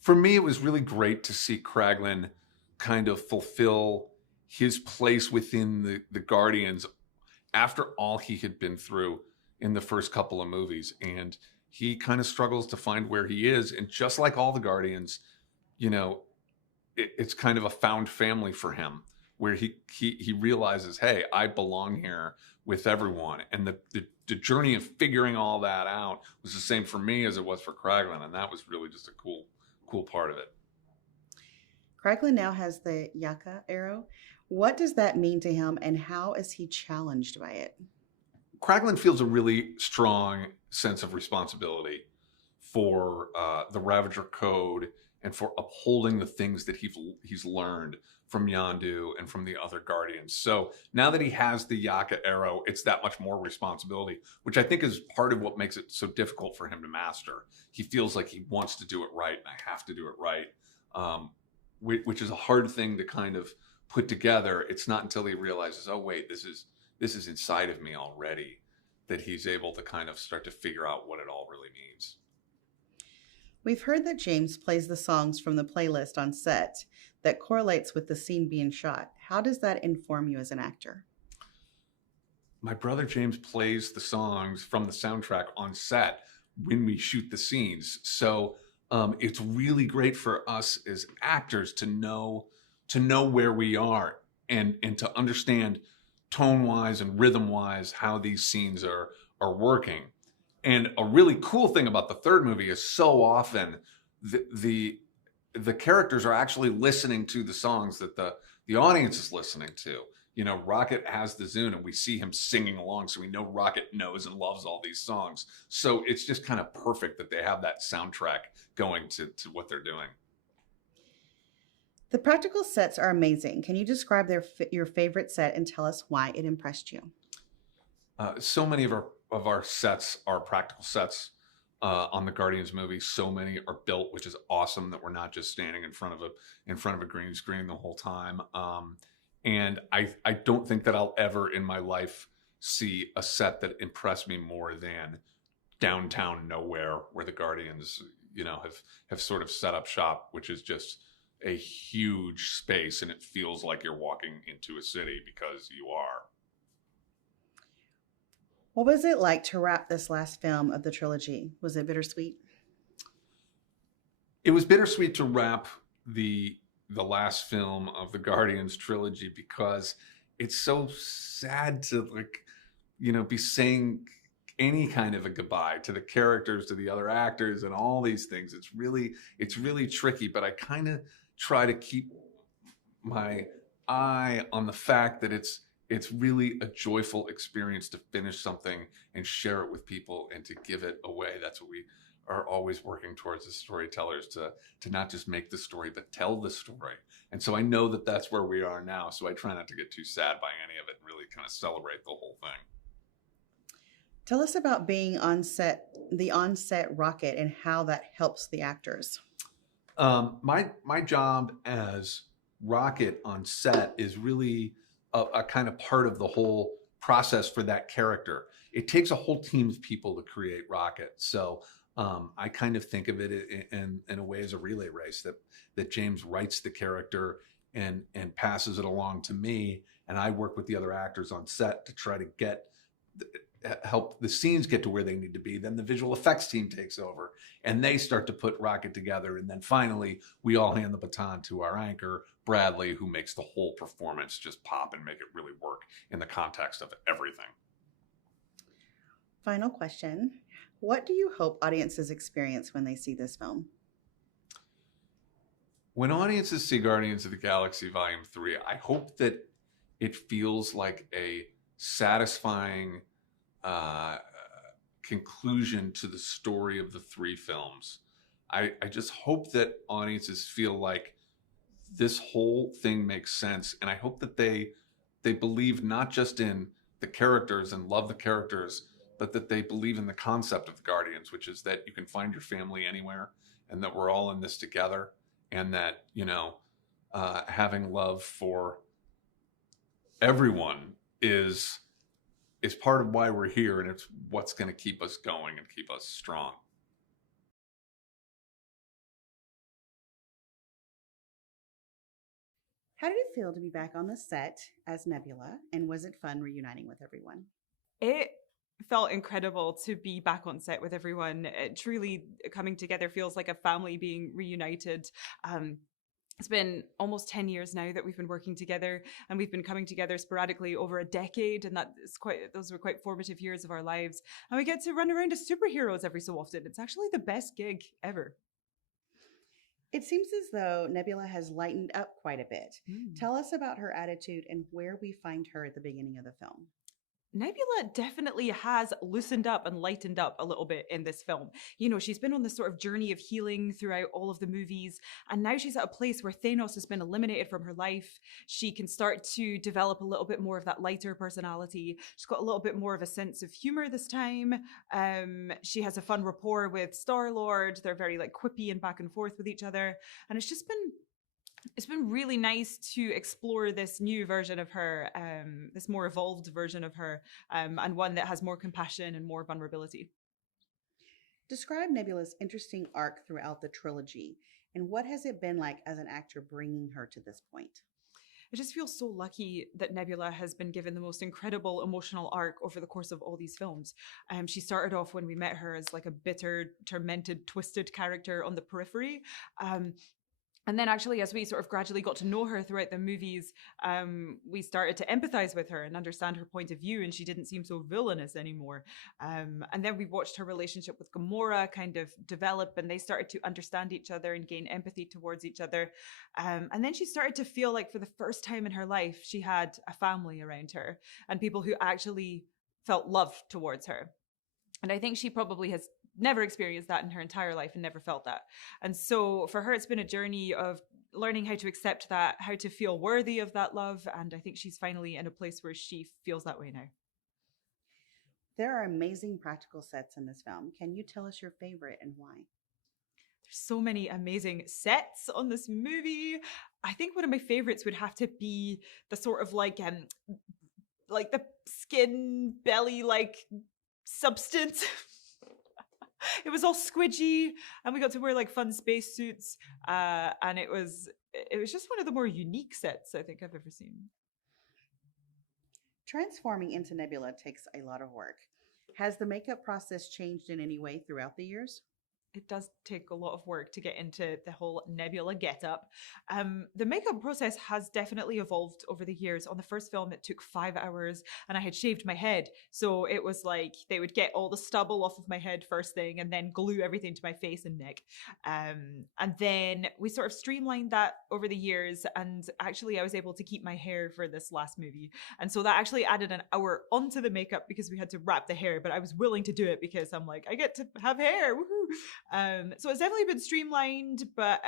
For me, it was really great to see Kraglin kind of fulfill his place within the Guardians after all he had been through in the first couple of movies. And he kind of struggles to find where he is. And just like all the Guardians, you know, it's kind of a found family for him, where he realizes, hey, I belong here with everyone. And the journey of figuring all that out was the same for me as it was for Kraglin. And that was really just a cool part of it. Kraglin now has the Yaka arrow. What does that mean to him, and how is he challenged by it? Kraglin feels a really strong sense of responsibility for the Ravager Code and for upholding the things that he's learned from Yondu and from the other Guardians. So now that he has the Yaka arrow, it's that much more responsibility, which I think is part of what makes it so difficult for him to master. He feels like he wants to do it right, and I have to do it right, which is a hard thing to kind of put together. It's not until he realizes, oh wait, this is inside of me already, that he's able to kind of start to figure out what it all really means. We've heard that James plays the songs from the playlist on set that correlates with the scene being shot. How does that inform you as an actor? My brother James plays the songs from the soundtrack on set when we shoot the scenes. So it's really great for us as actors to know where we are and to understand tone-wise and rhythm-wise how these scenes are working. And a really cool thing about the third movie is so often the characters are actually listening to the songs that the audience is listening to. You know, Rocket has the Zune and we see him singing along, so we know Rocket knows and loves all these songs. So it's just kind of perfect that they have that soundtrack going to what they're doing. The practical sets are amazing. Can you describe your favorite set and tell us why it impressed you? So many of our sets are practical sets on the Guardians movie. So many are built, which is awesome that we're not just standing in front of a green screen the whole time. And I don't think that I'll ever in my life see a set that impressed me more than downtown nowhere, where the Guardians, you know, have sort of set up shop, which is just a huge space, and it feels like you're walking into a city because you are. What was it like to wrap this last film of the trilogy? Was it bittersweet? It was bittersweet to wrap the last film of the Guardians trilogy, because it's so sad to, like, you know, be saying any kind of a goodbye to the characters, to the other actors, and all these things. It's really tricky, but I kind of try to keep my eye on the fact that it's really a joyful experience to finish something and share it with people and to give it away. That's what we are always working towards as storytellers, to not just make the story, but tell the story. And so I know that that's where we are now. So I try not to get too sad by any of it and really kind of celebrate the whole thing. Tell us about being on set, the on-set Rocket, and how that helps the actors. My job as Rocket on set is really a kind of part of the whole process for that character. It takes a whole team of people to create Rocket. So I kind of think of it in a way as a relay race, that James writes the character and passes it along to me, and I work with the other actors on set to try to get help the scenes get to where they need to be. Then the visual effects team takes over and they start to put Rocket together. And then finally, we all hand the baton to our anchor, Bradley, who makes the whole performance just pop and make it really work in the context of everything. Final question. What do you hope audiences experience when they see this film? When audiences see Guardians of the Galaxy Volume 3, I hope that it feels like a satisfying conclusion to the story of the three films. I just hope that audiences feel like this whole thing makes sense, and I hope that they believe not just in the characters and love the characters, but that they believe in the concept of the Guardians, which is that you can find your family anywhere, and that we're all in this together, and that, you know, having love for everyone is part of why we're here, and it's what's going to keep us going and keep us strong. How did it feel to be back on the set as Nebula, and was it fun reuniting with everyone? It felt incredible to be back on set with everyone. It truly coming together feels like a family being reunited. It's been almost 10 years now that we've been working together, and we've been coming together sporadically over a decade, and those were quite formative years of our lives. And we get to run around as superheroes every so often. It's actually the best gig ever. It seems as though Nebula has lightened up quite a bit. Tell us about her attitude and where we find her at the beginning of the film. Nebula definitely has loosened up and lightened up a little bit in this film. You know, she's been on this sort of journey of healing throughout all of the movies, and now she's at a place where Thanos has been eliminated from her life. She can start to develop a little bit more of that lighter personality. She's got a little bit more of a sense of humor this time. She has a fun rapport with Star-Lord. They're very like quippy and back and forth with each other, and it's been really nice to explore this new version of her, this more evolved version of her, and one that has more compassion and more vulnerability. Describe Nebula's interesting arc throughout the trilogy, and what has it been like as an actor bringing her to this point? I just feel so lucky that Nebula has been given the most incredible emotional arc over the course of all these films. She started off when we met her as like a bitter, tormented, twisted character on the periphery. And then actually, as we sort of gradually got to know her throughout the movies, we started to empathize with her and understand her point of view, and she didn't seem so villainous anymore. And then we watched her relationship with Gamora kind of develop, and they started to understand each other and gain empathy towards each other. And then she started to feel like for the first time in her life, she had a family around her and people who actually felt love towards her. And I think she probably has never experienced that in her entire life and never felt that. And so for her, it's been a journey of learning how to accept that, how to feel worthy of that love. And I think she's finally in a place where she feels that way now. There are amazing practical sets in this film. Can you tell us your favorite and why? There's so many amazing sets on this movie. I think one of my favorites would have to be the sort of like the skin belly like substance. It was all squidgy, and we got to wear like fun space suits, and it was just one of the more unique sets I think I've ever seen. Transforming into Nebula takes a lot of work. Has the makeup process changed in any way throughout the years? It does take a lot of work to get into the whole Nebula getup. The makeup process has definitely evolved over the years. On the first film, it took 5 hours, and I had shaved my head. So it was like they would get all the stubble off of my head first thing, and then glue everything to my face and neck. And then we sort of streamlined that over the years. And actually, I was able to keep my hair for this last movie. And so that actually added an hour onto the makeup because we had to wrap the hair. But I was willing to do it because I'm like, I get to have hair. Woohoo! So it's definitely been streamlined, but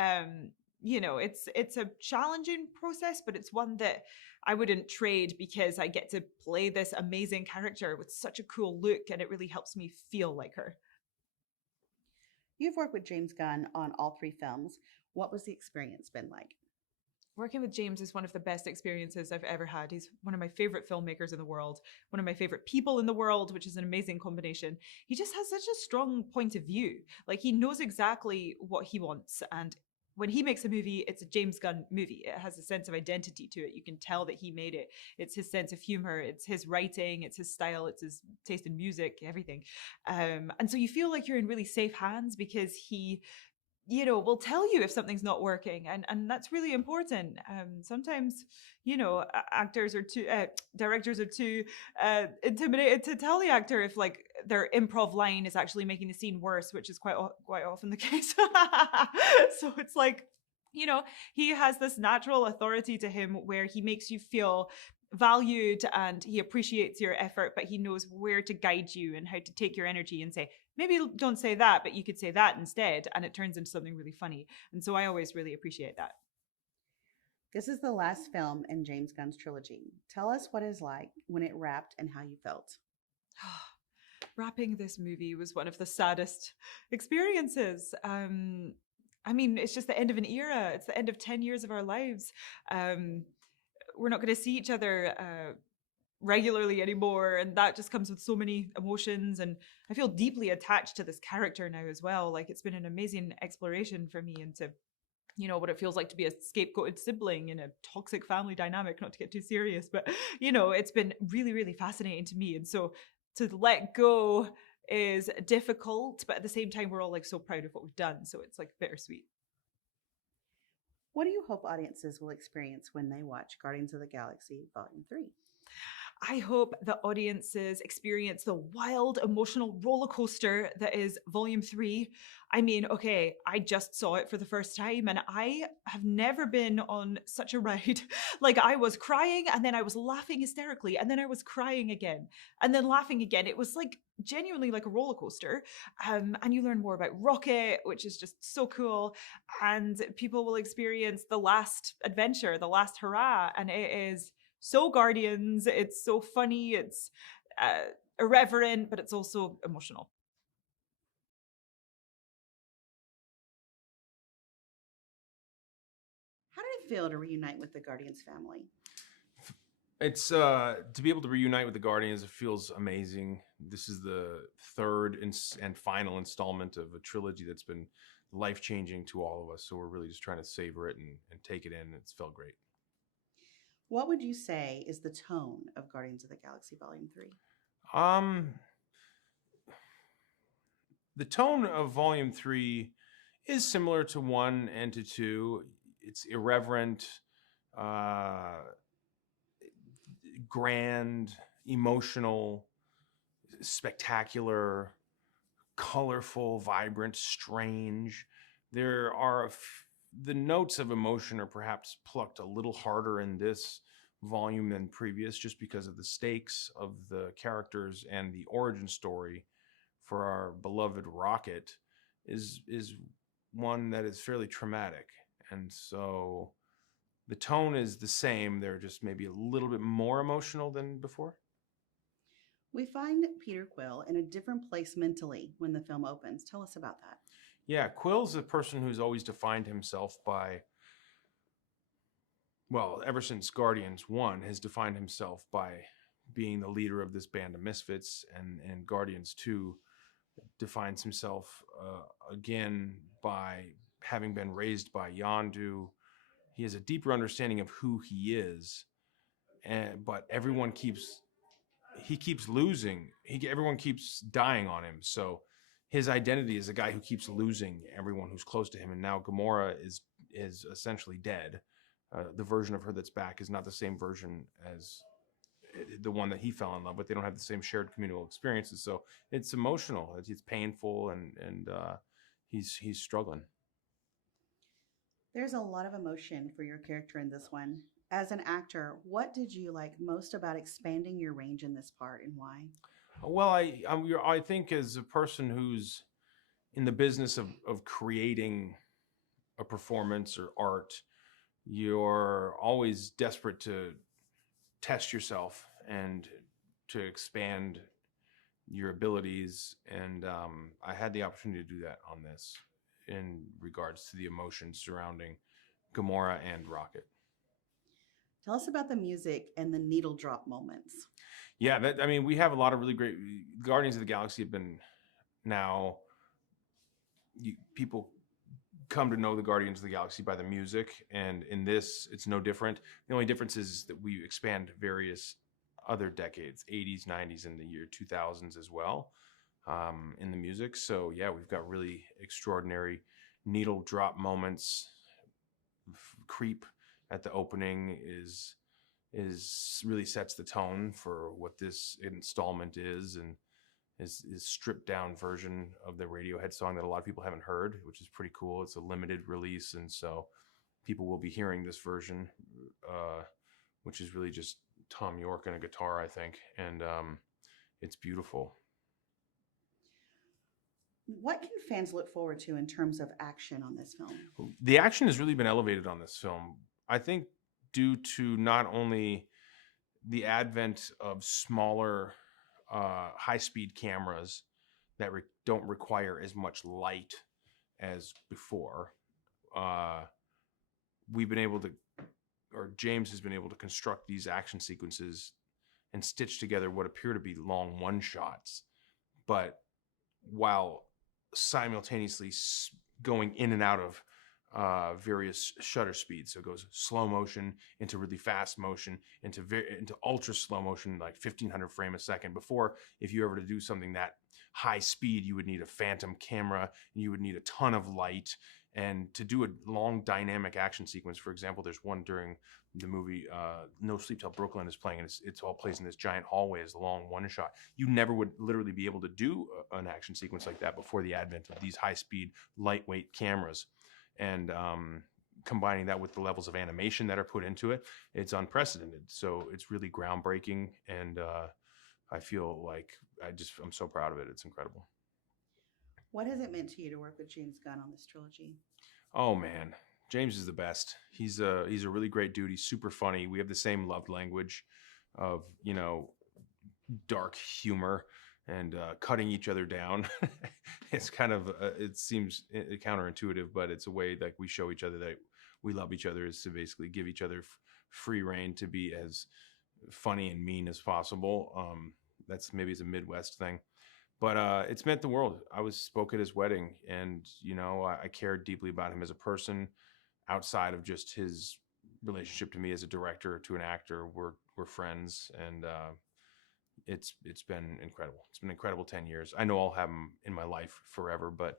you know, it's a challenging process, but it's one that I wouldn't trade because I get to play this amazing character with such a cool look, and it really helps me feel like her. You've worked with James Gunn on all three films. What was the experience been like? Working with James is one of the best experiences I've ever had. He's one of my favorite filmmakers in the world, one of my favorite people in the world, which is an amazing combination. He just has such a strong point of view. Like, he knows exactly what he wants, and when he makes a movie, it's a James Gunn movie. It has a sense of identity to it. You can tell that he made it. It's his sense of humor. It's his writing. It's his style. It's his taste in music, everything. And so you feel like you're in really safe hands because he, you know, will tell you if something's not working. And that's really important. Sometimes, you know, actors are too, directors are too intimidated to tell the actor if like their improv line is actually making the scene worse, which is quite often the case. So it's like, you know, he has this natural authority to him where he makes you feel valued and he appreciates your effort, but he knows where to guide you and how to take your energy and say, maybe don't say that, but you could say that instead. And it turns into something really funny. And so I always really appreciate that. This is the last film in James Gunn's trilogy. Tell us what it's like when it wrapped and how you felt. Wrapping this movie was one of the saddest experiences. I mean, it's just the end of an era. It's the end of 10 years of our lives. We're not going to see each other regularly anymore, and that just comes with so many emotions. And I feel deeply attached to this character now as well. Like, it's been an amazing exploration for me into, you know, what it feels like to be a scapegoated sibling in a toxic family dynamic, not to get too serious, but, you know, it's been really, really fascinating to me. And so to let go is difficult, but at the same time, we're all like so proud of what we've done. So it's like bittersweet. What do you hope audiences will experience when they watch Guardians of the Galaxy Volume 3? I hope the audiences experience the wild emotional roller coaster that is Volume 3. I mean, okay, I just saw it for the first time and I have never been on such a ride. Like, I was crying and then I was laughing hysterically and then I was crying again and then laughing again. It was like genuinely like a roller coaster. And you learn more about Rocket, which is just so cool. And people will experience the last adventure, the last hurrah. And it is so Guardians. It's so funny. It's irreverent, but it's also emotional. How did it feel to reunite with the Guardians family? It's to be able to reunite with the Guardians, it feels amazing. This is the third and final installment of a trilogy that's been life-changing to all of us. So we're really just trying to savor it and take it in. It's felt great. What would you say is the tone of Guardians of the Galaxy Volume 3? The tone of Volume 3 is similar to 1 and to 2. It's irreverent, grand, emotional, spectacular, colorful, vibrant, strange. There are the notes of emotion are perhaps plucked a little harder in this volume than previous, just because of the stakes of the characters and the origin story for our beloved Rocket is one that is fairly traumatic. And so the tone is the same. They're just maybe a little bit more emotional than before. We find Peter Quill in a different place mentally when the film opens. Tell us about that. Yeah, Quill's a person who's always defined himself by, well, ever since Guardians 1, has defined himself by being the leader of this band of misfits, and Guardians 2 defines himself again by having been raised by Yondu. He has a deeper understanding of who he is, but everyone keeps losing. Everyone keeps dying on him. So his identity is a guy who keeps losing everyone who's close to him. And now Gamora is essentially dead. The version of her that's back is not the same version as the one that he fell in love with. They don't have the same shared communal experiences. So it's emotional. It's painful, and he's struggling. There's a lot of emotion for your character in this one. As an actor, what did you like most about expanding your range in this part, and why? Well, I think as a person who's in the business of creating a performance or art, you're always desperate to test yourself and to expand your abilities. And I had the opportunity to do that on this in regards to the emotions surrounding Gamora and Rocket. Tell us about the music and the needle drop moments. Yeah, we have a lot of really great. Guardians of the Galaxy have been now. People come to know the Guardians of the Galaxy by the music, and in this, it's no different. The only difference is that we expand various other decades, 80s, 90s, and the year 2000s as well, in the music. So yeah, we've got really extraordinary needle drop moments. Creep at the opening is really sets the tone for what this installment is, and is stripped down version of the Radiohead song that a lot of people haven't heard, which is pretty cool. It's a limited release, and so people will be hearing this version, which is really just Tom York and a guitar, I think, and it's beautiful. What can fans look forward to in terms of action on this film? The action has really been elevated on this film, I think, due to not only the advent of smaller high-speed cameras that don't require as much light as before. We've been able to, or James has been able to construct these action sequences and stitch together what appear to be long one-shots, but while simultaneously going in and out of various shutter speeds. So it goes slow motion into really fast motion into ultra slow motion, like 1500 frame a second. Before, if you ever to do something that high speed, you would need a phantom camera and you would need a ton of light. And to do a long dynamic action sequence, for example, there's one during the movie No Sleep Till Brooklyn is playing, and it's all plays in this giant hallway as a long one shot. You never would literally be able to do an action sequence like that before the advent of these high speed, lightweight cameras. And combining that with the levels of animation that are put into it, it's unprecedented. So it's really groundbreaking, and I feel like I'm so proud of it. It's incredible. What has it meant to you to work with James Gunn on this trilogy? Oh man, James is the best. He's a really great dude. He's super funny. We have the same love language of, dark humor and cutting each other down. It's kind of it seems counterintuitive, but it's a way that we show each other that we love each other, is to basically give each other free reign to be as funny and mean as possible. That's maybe it's a Midwest thing, but it's meant the world. I spoke at his wedding, and I cared deeply about him as a person outside of just his relationship to me as a director, to an actor. We're friends, and it's been incredible. It's been an incredible 10 years. I know I'll have him in my life forever, but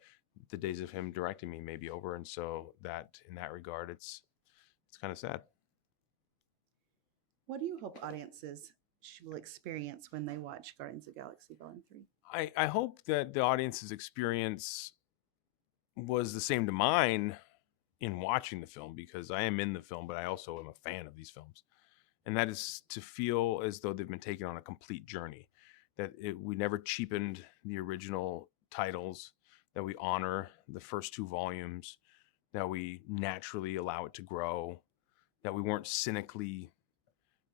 the days of him directing me may be over, and so that in that regard, it's kind of sad. What do you hope audiences will experience when they watch Guardians of the Galaxy Volume 3? I hope that the audience's experience was the same to mine in watching the film, because I am in the film, but I also am a fan of these films. And that is to feel as though they've been taken on a complete journey, that we never cheapened the original titles, that we honor the first two volumes, that we naturally allow it to grow, that we weren't cynically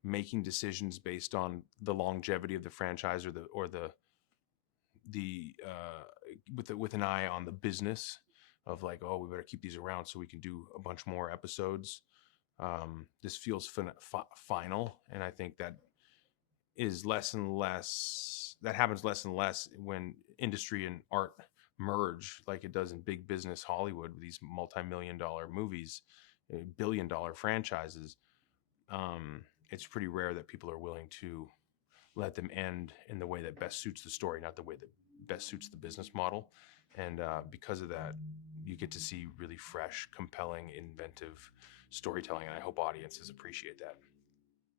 making decisions based on the longevity of the franchise with an eye on the business of like, oh, we better keep these around so we can do a bunch more episodes. This feels final, and I think that is less and less. That happens less and less when industry and art merge, like it does in big business Hollywood with these multi-million-dollar movies, billion-dollar franchises. It's pretty rare that people are willing to let them end in the way that best suits the story, not the way that best suits the business model. And because of that, you get to see really fresh, compelling, inventive storytelling, and I hope audiences appreciate that.